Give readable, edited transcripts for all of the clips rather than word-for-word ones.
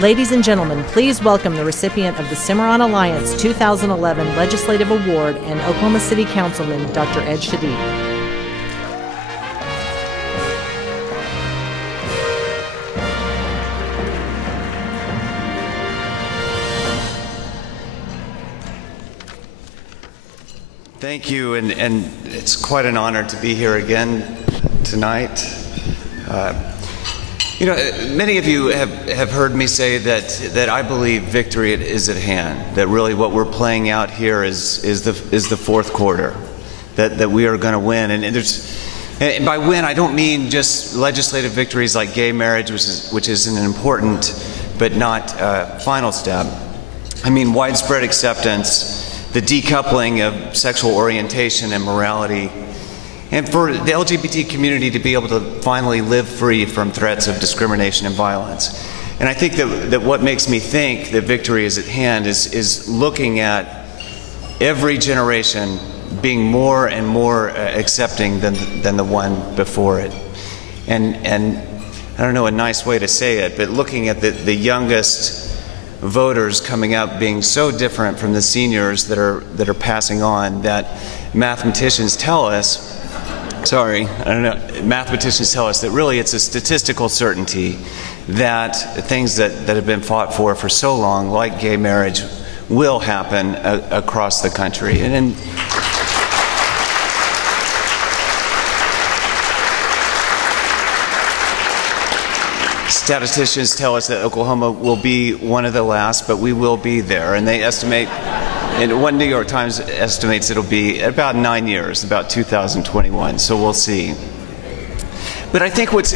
Ladies and gentlemen, please welcome the recipient of the Cimarron Alliance 2011 Legislative Award and Oklahoma City Councilman, Dr. Shadid. Thank you, and it's quite an honor to be here again tonight. You know, many of you have heard me say that I believe victory is at hand, that really what we're playing out here is the fourth quarter, that we are going to win. And by win, I don't mean just legislative victories like gay marriage, which is an important but not final step. I mean widespread acceptance, the decoupling of sexual orientation and morality, and for the LGBT community to be able to finally live free from threats of discrimination and violence. And I think that what makes me think that victory is at hand is looking at every generation being more and more accepting than the one before it. And I don't know a nice way to say it, but looking at the youngest voters coming up being so different from the seniors that are passing on, that mathematicians tell us that really it's a statistical certainty that things that have been fought for so long, like gay marriage, will happen across the country. And statisticians tell us that Oklahoma will be one of the last, but we will be there. And they estimate, and one New York Times estimates it'll be about 9 years, about 2021. So we'll see. But I think what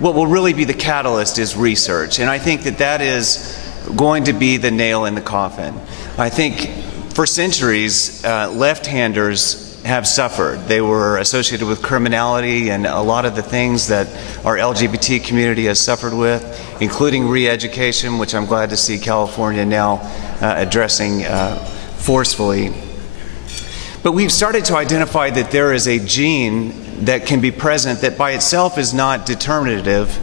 will really be the catalyst is research, and I think that is going to be the nail in the coffin. I think for centuries, left-handers have suffered. They were associated with criminality and a lot of the things that our LGBT community has suffered with, including re-education, which I'm glad to see California now addressing forcefully. But we've started to identify that there is a gene that can be present that by itself is not determinative,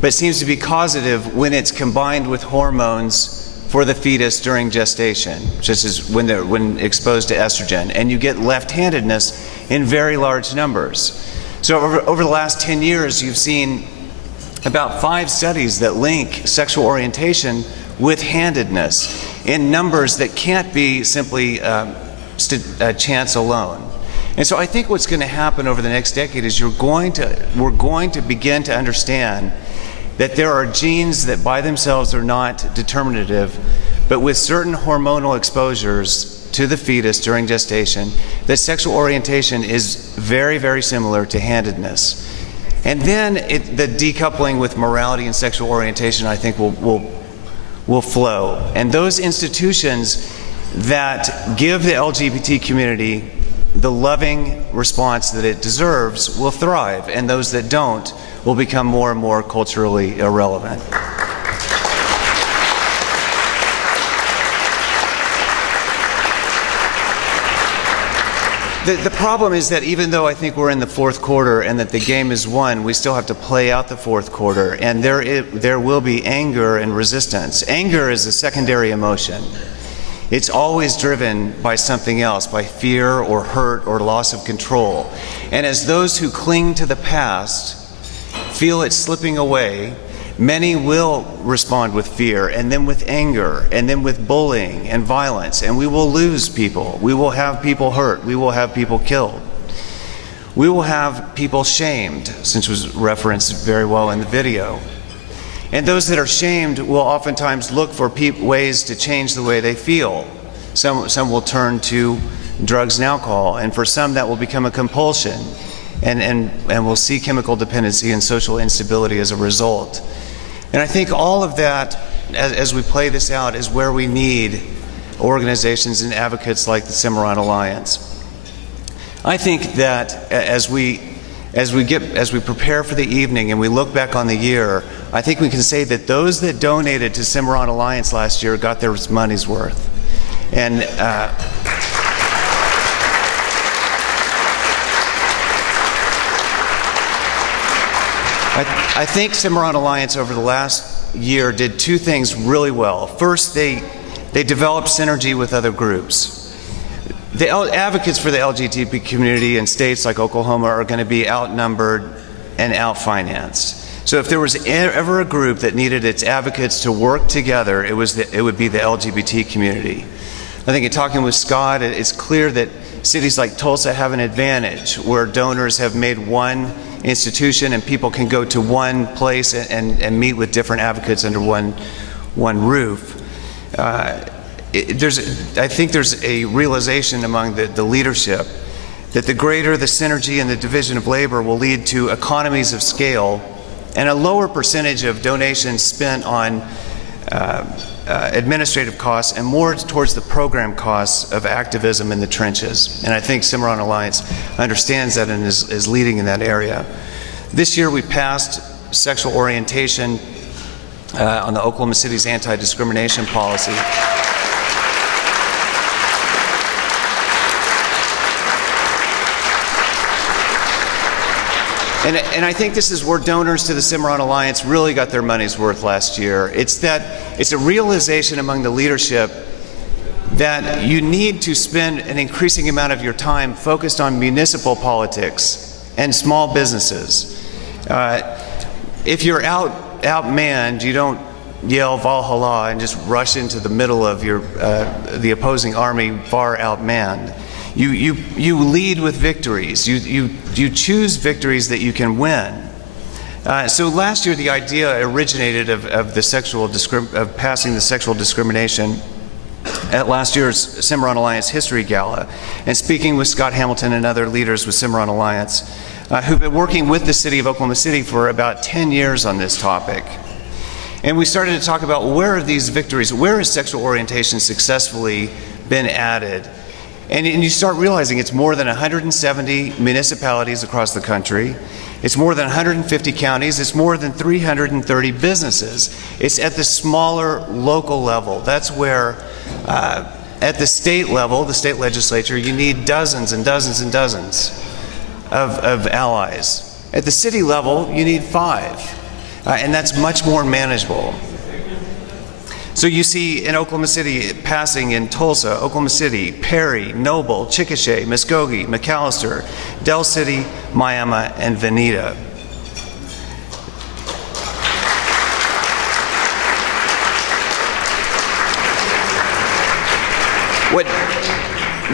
but seems to be causative when it's combined with hormones for the fetus during gestation, just as when exposed to estrogen, and you get left-handedness in very large numbers. So over the last 10 years, you've seen about 5 studies that link sexual orientation with handedness in numbers that can't be simply chance alone. And so I think what's going to happen over the next decade is we're going to begin to understand that there are genes that by themselves are not determinative, but with certain hormonal exposures to the fetus during gestation, that sexual orientation is very, very similar to handedness. And then the decoupling with morality and sexual orientation, I think, will flow. And those institutions that give the LGBT community the loving response that it deserves will thrive, and those that don't will become more and more culturally irrelevant. The problem is that even though I think we're in the fourth quarter and that the game is won, we still have to play out the fourth quarter, and there will be anger and resistance. Anger is a secondary emotion. It's always driven by something else, by fear or hurt or loss of control. And as those who cling to the past feel it slipping away, many will respond with fear, and then with anger, and then with bullying and violence, and we will lose people. We will have people hurt. We will have people killed. We will have people shamed, since it was referenced very well in the video. And those that are shamed will oftentimes look for ways to change the way they feel. Some will turn to drugs and alcohol, and for some that will become a compulsion, and we'll see chemical dependency and social instability as a result. And I think all of that, as we play this out, is where we need organizations and advocates like the Cimarron Alliance. I think that as we prepare for the evening and we look back on the year, I think we can say that those that donated to Cimarron Alliance last year got their money's worth. And I I think Cimarron Alliance over the last year did two things really well. First, they developed synergy with other groups. The advocates for the LGBT community in states like Oklahoma are going to be outnumbered and outfinanced. So if there was ever a group that needed its advocates to work together, it would be the LGBT community. I think in talking with Scott, it's clear that cities like Tulsa have an advantage where donors have made one institution and people can go to one place and meet with different advocates under one roof. I think there's a realization among the leadership that the greater the synergy and the division of labor will lead to economies of scale and a lower percentage of donations spent on administrative costs and more towards the program costs of activism in the trenches. And I think Cimarron Alliance understands that and is leading in that area. This year we passed sexual orientation on the Oklahoma City's anti-discrimination policy. And I think this is where donors to the Cimarron Alliance really got their money's worth last year. It's a realization among the leadership that you need to spend an increasing amount of your time focused on municipal politics and small businesses. If you're outmanned, you don't yell Valhalla and just rush into the middle of the opposing army far outmanned. You lead with victories. You choose victories that you can win. So last year, the idea originated of passing the sexual discrimination at last year's Cimarron Alliance History Gala, and speaking with Scott Hamilton and other leaders with Cimarron Alliance, who've been working with the city of Oklahoma City for about 10 years on this topic. And we started to talk about where are these victories, where has sexual orientation successfully been added? And you start realizing it's more than 170 municipalities across the country. It's more than 150 counties. It's more than 330 businesses. It's at the smaller local level. That's where, at the state level, the state legislature, you need dozens and dozens and dozens of allies. At the city level, you need 5. And that's much more manageable. So you see in Oklahoma City passing in Tulsa, Oklahoma City, Perry, Noble, Chickasha, Muskogee, McAllister, Del City, Miami, and Veneta.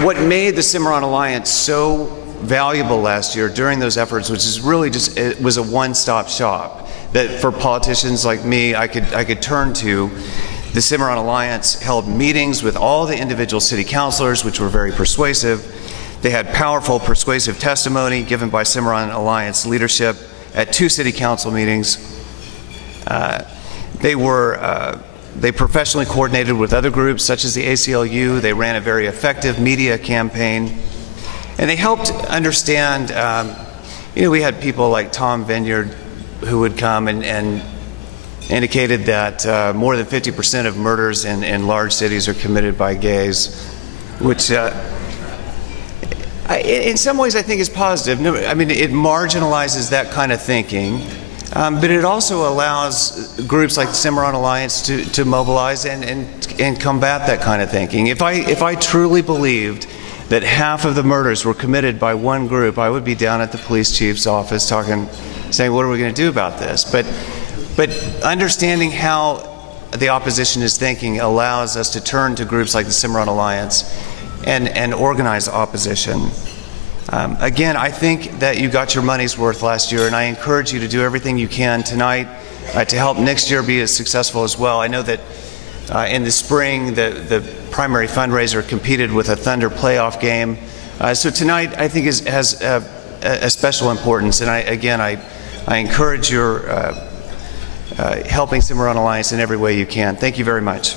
What made the Cimarron Alliance so valuable last year during those efforts, which is really just, it was a one-stop shop that for politicians like me, I could turn to. The Cimarron Alliance held meetings with all the individual city councilors, which were very persuasive. They had powerful, persuasive testimony given by Cimarron Alliance leadership at 2 city council meetings. They professionally coordinated with other groups such as the ACLU. They ran a very effective media campaign. And they helped understand, we had people like Tom Vineyard who would come and indicated that more than 50% of murders in large cities are committed by gays, which in some ways I think is positive. I mean, it marginalizes that kind of thinking, but it also allows groups like the Cimarron Alliance to mobilize and combat that kind of thinking. If I truly believed that half of the murders were committed by one group, I would be down at the police chief's office saying, what are we going to do about this? But understanding how the opposition is thinking allows us to turn to groups like the Cimarron Alliance and organize opposition. Again, I think that you got your money's worth last year, and I encourage you to do everything you can tonight to help next year be as successful as well. I know that in the spring, the primary fundraiser competed with a Thunder playoff game. So tonight, I think, has a special importance, and I encourage your helping Cimarron Alliance in every way you can. Thank you very much.